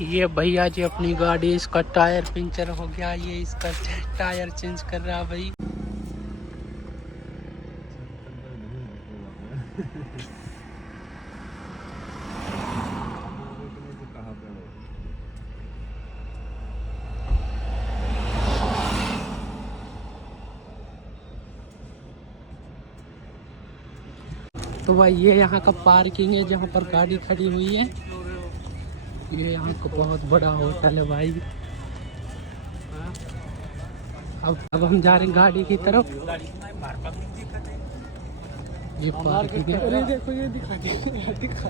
ये भैया जी अपनी गाड़ी, इसका टायर पंचर हो गया, ये इसका टायर चेंज कर रहा भाई। तो भाई ये यहाँ का पार्किंग है जहाँ पर गाड़ी खड़ी हुई है। ये यहाँ का बहुत बड़ा होटल है भाई। अब हम जा रहे हैं गाड़ी की तरफ। ये पार्किंग है। अरे देखो ये दिखा।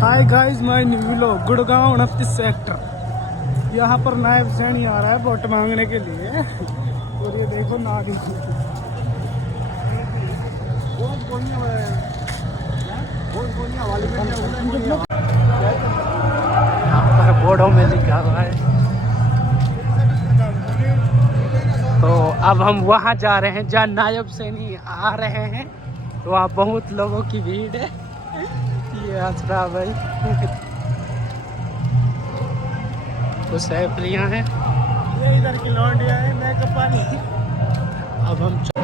Hi guys, my new vlog Gurgaon 29 sector. यहाँ पर नायब सैनी आ रहा है वोट मांगने के लिए। और ये देखो नागी यहाँ पर बोर्डों में लिखा हुआ है। तो अब हम वहाँ जा रहे हैं जहाँ नायब सैनी आ रहे हैं। तो वहाँ बहुत लोगों की भीड़ है। ये आसरा भाई तो सैफलियाँ हैं, ये इधर की लौंडियाँ हैं, मेकअप वाली। अब हम चल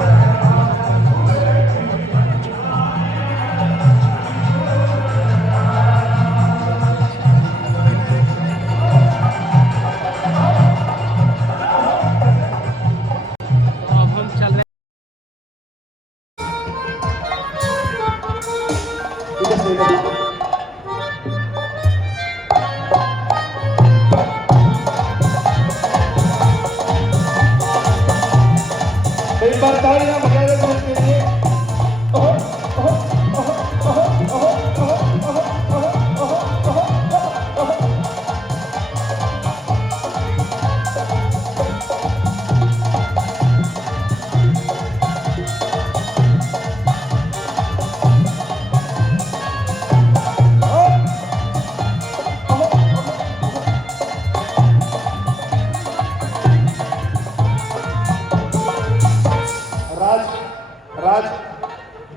रहे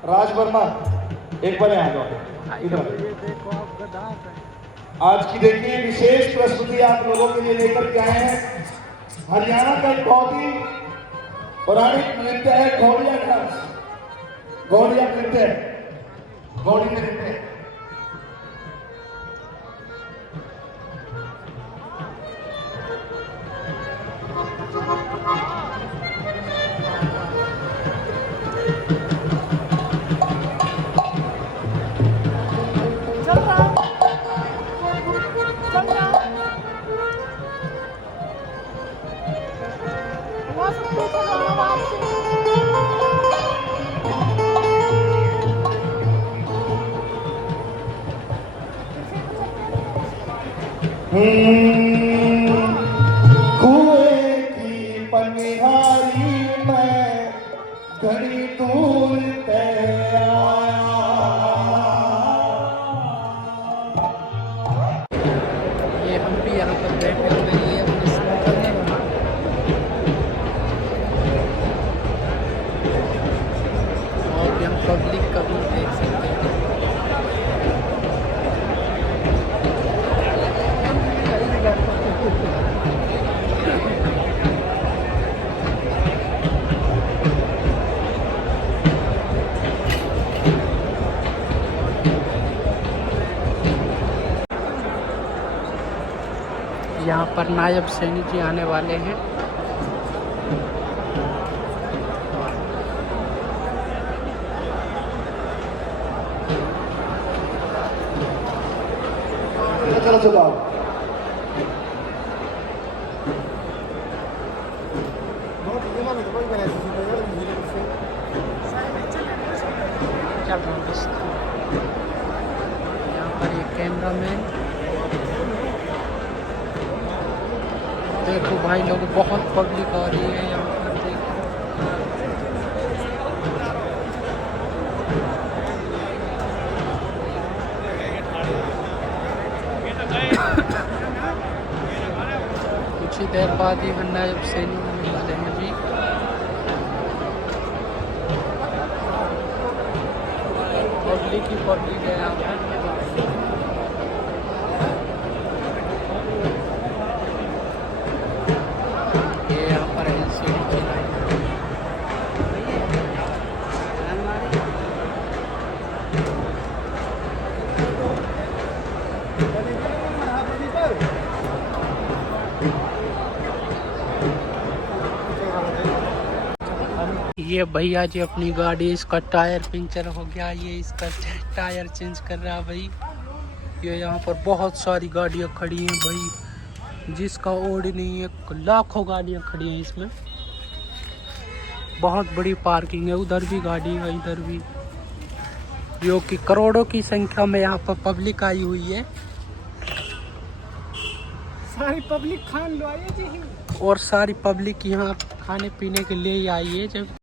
राज वर्मा एक बार आ जाओ इधर। आज की देखिए विशेष प्रस्तुति आप लोगों के लिए लेकर के आए हैं। हरियाणा का एक बहुत ही पौराणिक नृत्य है घोड़िया डांस। घोड़िया नृत्य, घोड़ी नृत्य। कुएं की पनिहारी में घड़ी दूर पे आया। ये हम भी यहाँ पर बैठे हुए हैं अपने स्कूटर में। और भी हम पब्लिक का भी देख सकते हैं। यहाँ पर नायब सैनी जी आने वाले हैं। चलो चलो चल रहा बस। यहाँ पर ये कैमरा मैन, देखो भाई लोग बहुत पब्लिक आ रही है यहाँ पर। देखो कुछ ही देर बाद ही नायब सैनी होने वाले हैं जी। पब्लिक ही पब्लिक है यहाँ पर। ये भैया जी अपनी गाड़ी, इसका टायर पंचर हो गया, ये इसका टायर चेंज कर रहा है भाई। ये यहाँ पर बहुत सारी गाड़ियाँ खड़ी हैं भाई, जिसका ओड नहीं है, लाखों गाड़ियाँ खड़ी हैं इसमें। बहुत बड़ी पार्किंग है, उधर भी गाड़ी है, इधर भी, जो कि करोड़ों की संख्या में यहाँ पर पब्लिक आई हुई है। सारी पब्लिक खान लो आई जी, और सारी पब्लिक यहाँ खाने पीने के लिए ही आई है। जब